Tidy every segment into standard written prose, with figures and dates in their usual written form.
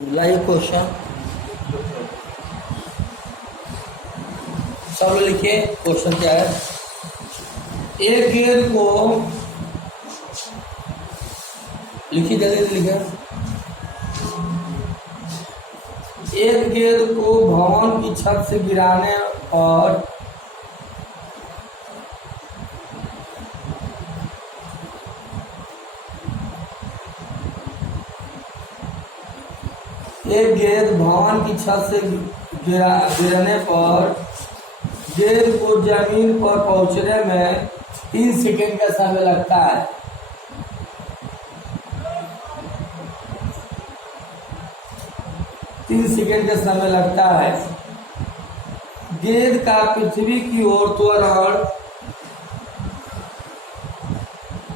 लाइए क्वेश्चन सब लोग लिखिए। क्वेश्चन क्या है? एक गेंद को लिखिए, जल्दी से लिखिए। एक गेंद को भवन की छत से गिराने और एक गेंद भवन की छत से गिरने पर गेंद को जमीन पर पहुंचने में 3 सेकंड का समय लगता है। तीन सेकंड का समय लगता है। गेंद का पृथ्वी की ओर त्वरण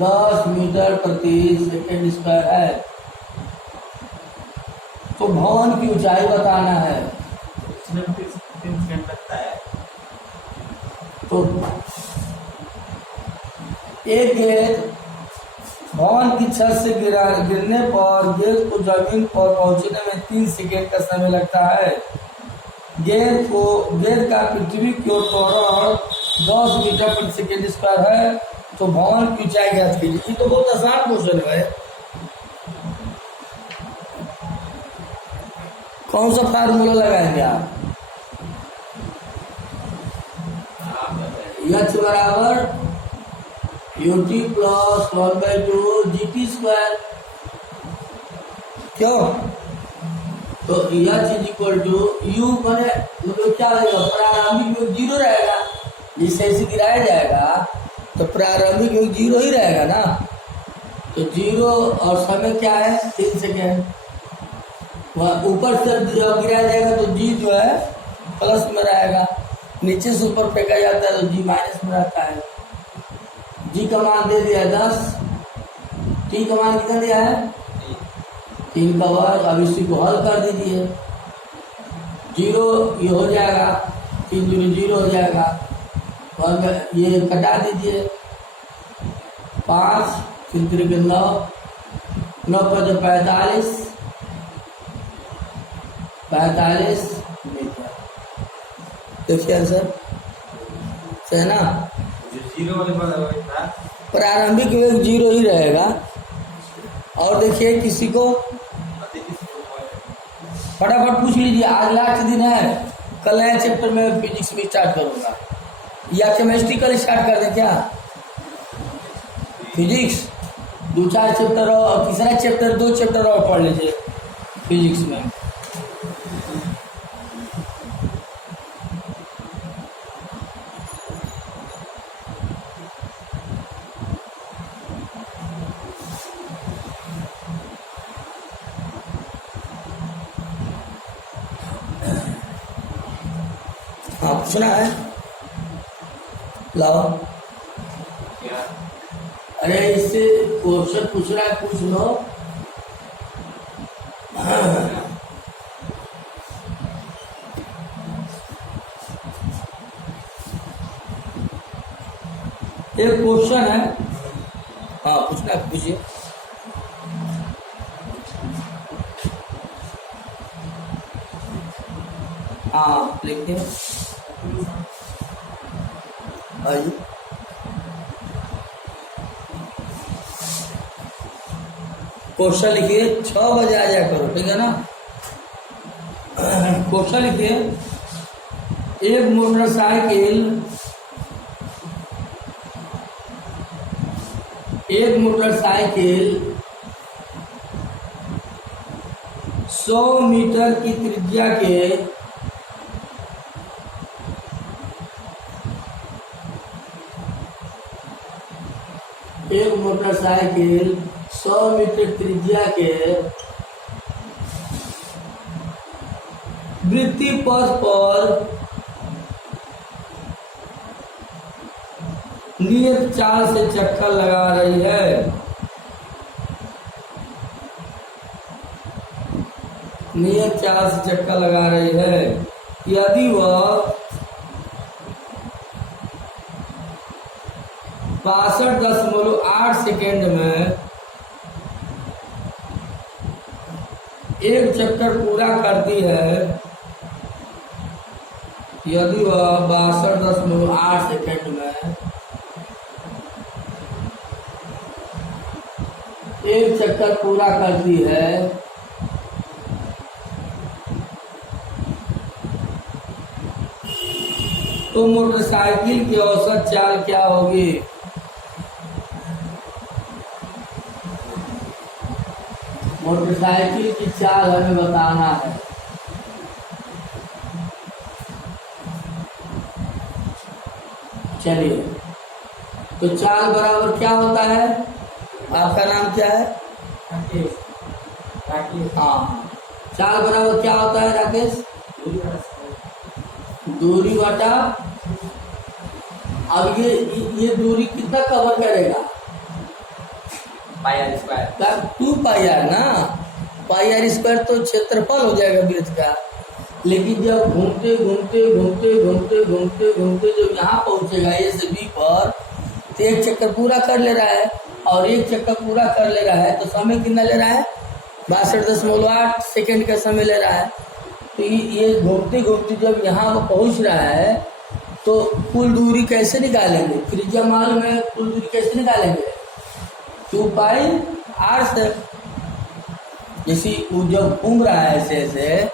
10 मीटर प्रति सेकंड स्क्वायर है। तो भवन की ऊंचाई बताना है। इसमें 3 सेकंड लगता है। तो एक गेंद भवन की छत से गिरने पर गेंद को जमीन पर पहुंचने में 3 सेकंड का समय लगता है। गेंद का पृथ्वी की ओर त्वरण 10 मीटर प्रति सेकंड स्क्वायर है। तो भवन की ऊंचाई ज्ञात कीजिए। ये तो बहुत आसान क्वेश्चन है। कौन सा फार्मूला लगाएंगे आप? एच बराबर यूटी प्लस 1/2 जीटी स्क्वायर। क्यों? तो h is equal to u मैंने मतलब क्या रहेगा? प्रारंभिक योग 0 रहेगा। जिससे ऐसे गिराया जाएगा तो प्रारंभिक योग 0 ही रहेगा ना। तो 0 और समय क्या है? 3 सेकेंड। ऊपर से जब गिराया जाएगा तो जी जो है प्लस में रहेगा, नीचे से ऊपर फेंका जाता है तो जी माइनस में रहता है। जी का मान दे दिया 10, टी का मान कितना दिया है? 3 का वर्ग। अब इसी को हल कर दीजिए। 0 ये हो जाएगा, 3 दूनी 0 हो जाएगा। वर्ग ये कटा दीजिए। 5 3 3 9, 9 पर 45 मीटर। देखिए आंसर सही है ना। जो 0 वाले पर था प्रारंभिक वेग 0 ही रहेगा। और देखिए किसी को फटाफट पूछ लीजिए। आज लास्ट दिन है, कल नया चैप्टर में फिजिक्स में स्टार्ट करूंगा या केमिस्ट्री कल स्टार्ट कर दें क्या? फिजिक्स 2-4 चैप्टर और तीसरा चैप्टर 2 चैप्टर और पढ़ लीजिए फिजिक्स में। हाँ पूछना है, लाओ। क्या? अरे इससे क्वेश्चन पूछ रहा है, पूछ लो। एक क्वेश्चन है। हाँ पूछना है, पूछिए। हाँ लिखिए। आइए क्वेश्चन लिखिए। 6 बजे आ जाया करो, ठीक है ना। क्वेश्चन लिखिए। एक मोटरसाइकिल 100 मीटर की त्रिज्या के एक मोटरसाइकिल 100 मीटर त्रिज्या के वृत्ति पथ पर नियत चाल से चक्कर लगा रही है। नियत चाल से चक्कर लगा रही है। यदि वह 62.8 सेकेंड में एक चक्कर पूरा करती है यदि वह 62.8 सेकेंड में एक चक्कर पूरा करती है तो मोटरसाइकिल की औसत चाल क्या होगी? मोटरसाइकिल की चाल हमें बताना है। चलिए, तो चाल बराबर क्या होता है? आपका नाम क्या है? राकेश। राकेश। हाँ, चाल बराबर क्या होता है राकेश? दूरी बटा, अब ये दूरी कितना कवर करेगा? पाई आर स्क्वायर। 2 पाई आर ना, पाई आर स्क्वायर तो क्षेत्रफल हो जाएगा वृत्त का। लेकिन जब घूमते घूमते घूमते घूमते घूमते घूमते जब यहाँ पहुंचेगा ए से बी पर, तो एक चक्कर पूरा कर ले रहा है, और एक चक्कर पूरा कर ले रहा है तो समय कितना ले रहा है? 62.8 सेकेंड का समय ले रहा है। तो ये घूमते घूमते जब यहाँ वो पहुंच रहा है तो कुल दूरी कैसे निकालेंगे? त्रिज्या मालूम है, कुल दूरी कैसे निकालेंगे? 2 पाई आर से। जैसे वो जब घूम रहा है ऐसे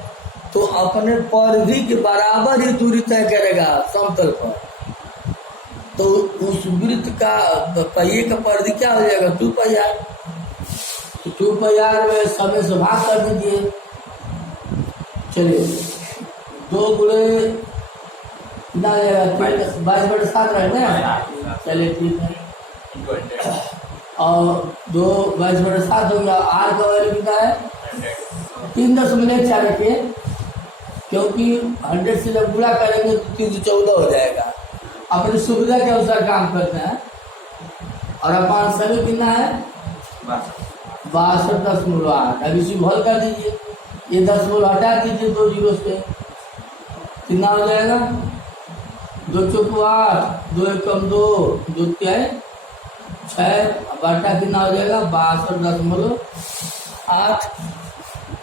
तो अपने परिधि के बराबर ही दूरी तय करेगा समतल पर। तो उस वृत्त का पहिए का परिधि क्या हो जाएगा? 2 पाई आर। तो 2 पाई आर में समय से भाग कर दीजिए। चलिए, 2 गुणे कितना रहेगा? 22/7 रहेगा। चलिए ठीक है, और 2 22/7 हो गया। आर का वैल्यू कितना है? 3.4 रखिए, क्योंकि 100 से जब गुणा करेंगे तो 314 हो जाएगा। अपनी सुविधा के अनुसार काम करते हैं। और अपन समय कितना है? 62.8। अब इसी हल कर दीजिए, ये 10 हटा दीजिए 2 जीरो से, कितना हो जाएगा? 2 चौको 8, 2 एकम 2, 2 क्या है 6, बटा कितना हो जाएगा? 62.8।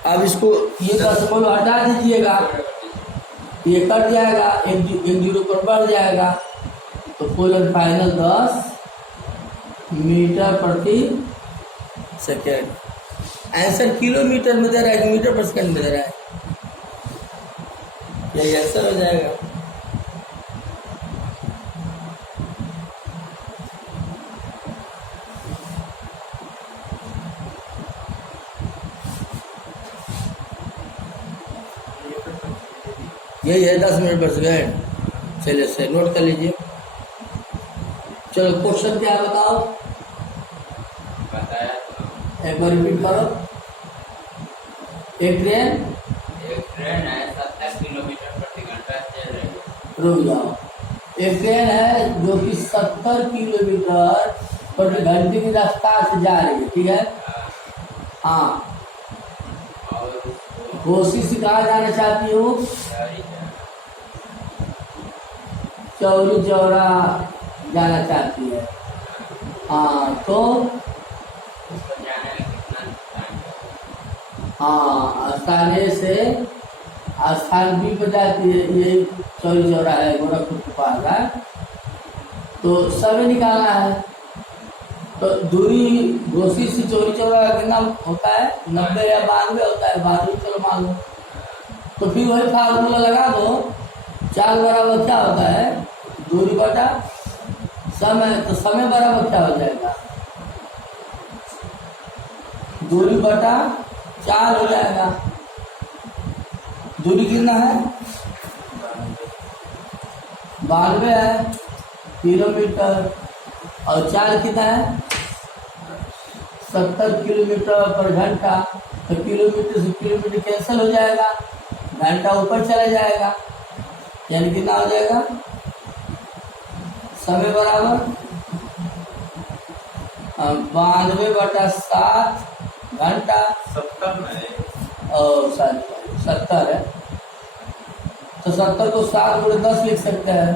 अब इसको ये 10 हटा दीजिएगा, ये कट जाएगा, एक जीरो पर बढ़ जाएगा, तो फुल एंड फाइनल 10 मीटर प्रति सेकेंड। आंसर किलोमीटर में दे रहा है कि मीटर पर सेकंड में दे रहा है? यही आंसर हो जाएगा। यही है 10 मिनट पर सेकेंड। चलिए से नोट कर लीजिए। चलो क्वेश्चन क्या है बताओ? बताया एक बार रिपीट करो। एक ट्रेन है 70 किलोमीटर प्रति घंटा चल रही है। रुक जाओ। एक ट्रेन है जो कि 70 किलोमीटर प्रति घंटे की रफ्तार से जा रही है, ठीक है? हाँ, और कोशिश कहाँ जाना चाहती हो? चौरी चौरा जाना चाहती है। हाँ, तो उसको जाने में कितना टाइम लगेगा? हाँ, स्थानीय से स्थान बी पर जाती है। ये चौरी चौरा है, गोरखपुर के पास है। तो समय निकालना है, तो दूरी घोसी से चौरी चौरा कितना होता है? 90 या 92 होता है। 92 चलो मान लो, तो फिर वही फार्मूला लगा दो। चाल बराबर क्या होता है? दूरी बटा समय। तो समय बराबर क्या हो जाएगा? दूरी बटा चाल हो जाएगा। दूरी कितना है? 92 है किलोमीटर, और चाल कितना है? 70 किलोमीटर पर घंटा। तो किलोमीटर से किलोमीटर कैंसिल हो जाएगा, घंटा ऊपर चला जाएगा, यानी कितना हो जाएगा? समय बराबर 92/7 घंटा। 70 में और 70 है, तो 70 को 7 गुणे 10 लिख सकते हैं।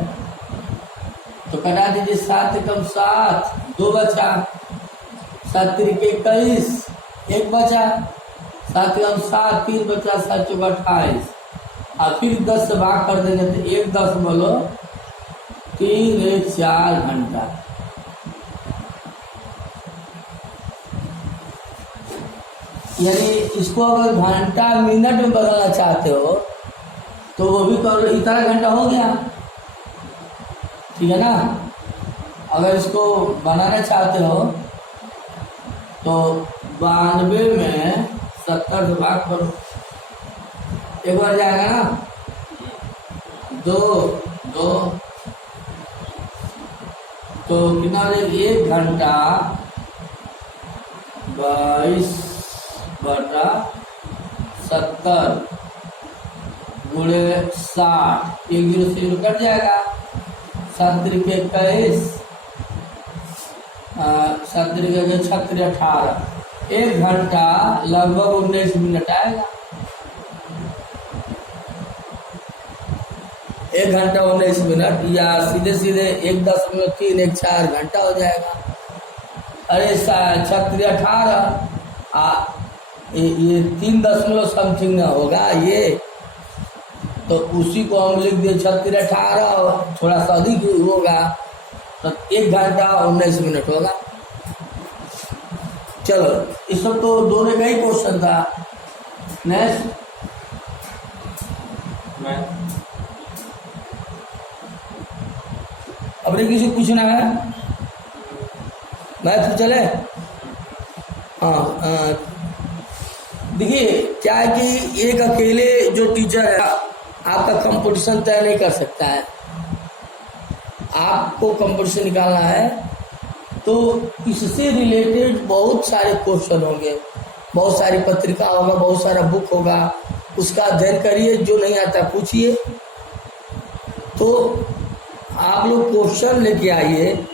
तो कटा दीजिए, 7 एकम 7, 2 बचा, 7 तिरिके 21, 1 बचा, 7 कम 7, 3 बचा 7 चौका 28, और फिर 10 से भाग कर देंगे तो 1 10 4 घंटा। यानी इसको अगर घंटा मिनट में बदलना चाहते हो तो वो भी कर, इतना घंटा हो गया, ठीक है ना। अगर इसको बनाना चाहते हो तो 92 में 70 से भाग करो, एक बार जाएगा ना, 2 2 तो कितना हो जाएगा, 1 घंटा 22/70 गुणे 60, 1 0 से 0 कट जाएगा, 7 3 21, 7 3 36 18, 1 घंटा लगभग 19 मिनट आएगा। 1 घंटा 19 मिनट या सीधे सीधे 1.314 घंटा हो जाएगा। अरे 36 18 ये 3 दशमलव समथिंग ना होगा ये, तो उसी को हम लिख दिए 36 18, थोड़ा सा अधिक होगा तो 1 घंटा 19 मिनट होगा। चलो इस सब तो दोनों का ही क्वेश्चन था। नेक्स्ट अपने किसी को पूछना है, मैथ चले। हाँ देखिए क्या है कि एक अकेले जो टीचर है आपका कंपटीशन तय नहीं कर सकता है। आपको कंपटीशन निकालना है तो इससे रिलेटेड बहुत सारे क्वेश्चन होंगे, बहुत सारी पत्रिका होगा, बहुत सारा बुक होगा, उसका अध्ययन करिए, जो नहीं आता पूछिए। तो आप लोग क्वेश्चन लेके आइए,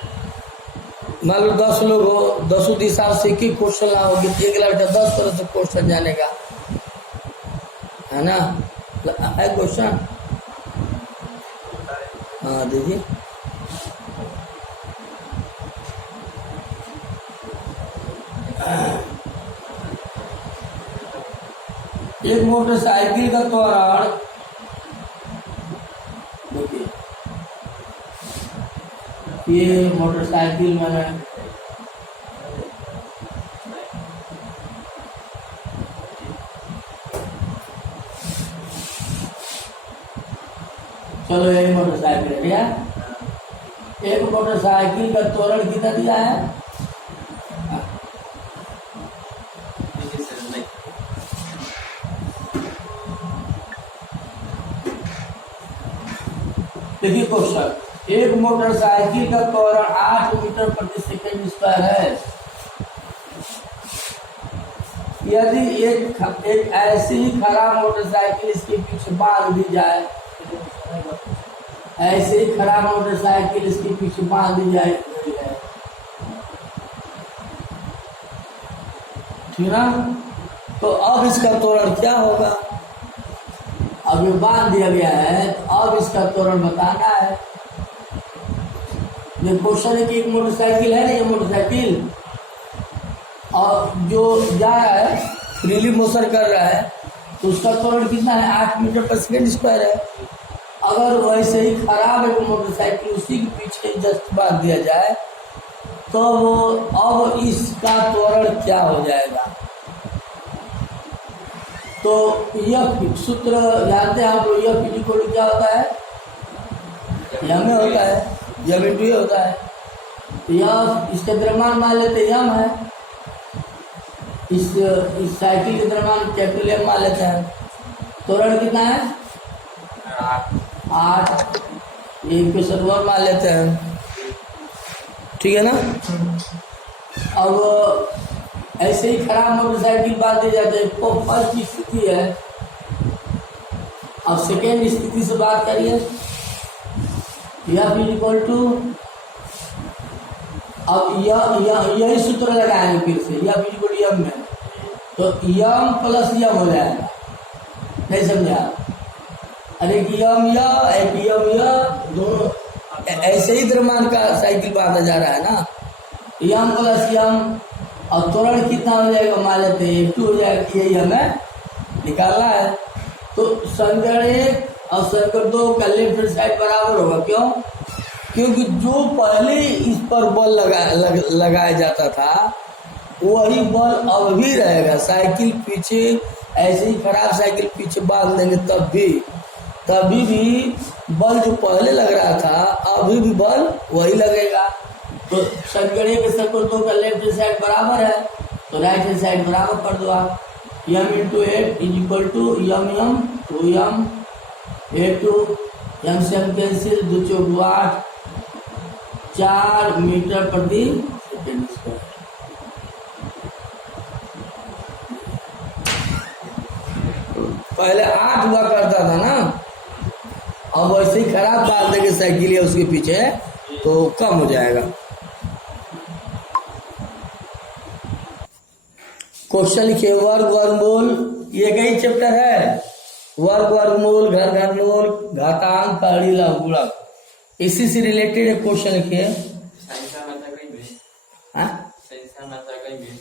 मान लो 10 लोग हो, 10 दिशा से एक क्वेश्चन लाओगे, एक लड़का 10 तरह से क्वेश्चन जानेगा, है ना। है क्वेश्चन, हाँ देखिए एक मोटरसाइकिल का त्वरण, देखिए ये मोटरसाइकिल मैंने चलो एक मोटरसाइकिल है भैया, एक मोटरसाइकिल का त्वरण कितना दिया है, देखिए क्वेश्चन, एक मोटरसाइकिल का त्वरण 8 मीटर प्रति सेकंड स्क्वायर है। यदि एक ऐसी ही खराब मोटरसाइकिल इसके पीछे बांध दी जाए, ऐसे ही खराब मोटरसाइकिल इसके पीछे बांध दी जाए, ठीक ना। तो अब इसका त्वरण क्या होगा, अब ये बांध दिया गया है तो अब इसका त्वरण बताना है। ये क्वेश्चन है कि एक मोटरसाइकिल है ना, ये मोटरसाइकिल और जो जा रहा है फ्रीली मोशन कर रहा है तो उसका त्वरण कितना है, 8 मीटर पर सेकेंड स्क्वायर है। अगर वैसे ही खराब है मोटरसाइकिल उसी के पीछे जस्ट बांध दिया जाए तो अब इसका त्वरण क्या हो जाएगा। तो यह सूत्र जानते हैं आप लोग, यह फिजिकल क्या होता है, यम में होता है, यम इंटू ये होता है। यह इसका द्रव्यमान मान लेते यम है, इस साइकिल के द्रव्यमान कैपिटल एम मान लेते हैं। त्वरण कितना है 8, एक पे सदवर मान लेते हैं, ठीक है ना। अब ऐसे ही खराब मोटरसाइकिल बांध दी जाती है, तो फर्स्ट स्थिति है। अब सेकेंड स्थिति से बात करिए, यह इक्वल टू, अब यही सूत्र लगाएंगे फिर से, यह इक्वल यम में, तो यम प्लस यम हो जाएगा, नहीं समझा। अरे यम या एक यम या दोनों ऐसे ही द्रव्यमान का साइकिल बांधा जा रहा है ना, यम प्लस यम और त्वरण कितना हो जाएगा मान लेते हैं f2 हो जाएगा, यही हमें निकालना है। तो समीकरण 1 और समीकरण 2 का लेफ्ट हैंड साइड बराबर होगा, क्यों? क्योंकि जो पहले इस पर बल लगाया जाता था वही बल अब भी रहेगा। साइकिल पीछे ऐसे ही खराब साइकिल पीछे बांध देंगे तभी भी बल जो पहले लग रहा था अभी भी बल वही लगेगा। तो समीकरण 1 समीकरण 2 का लेफ्ट हैंड साइड बराबर है तो राइट हैंड साइड बराबर कर दो आप। m × 8 is equal to m 2m a2 m से m कैंसिल 2 × 8 4 मीटर प्रति सेकेंड स्क्वायर। पहले 8 हुआ करता था ना, अब वैसे ही खराब डाल देंगे साइकिल या उसके पीछे तो कम हो जाएगा। क्वेश्चन लिखिए वर्ग वर्गमूल, ये कई चैप्टर है। वर्ग वर्गमूल, घर घनमूल, घातांक, परिलव, गुणक, इसी से रिलेटेड एक क्वेश्चन लिखिए। संख्या मात्रा कहीं भी हाँ संख्या मात्रा कहीं भी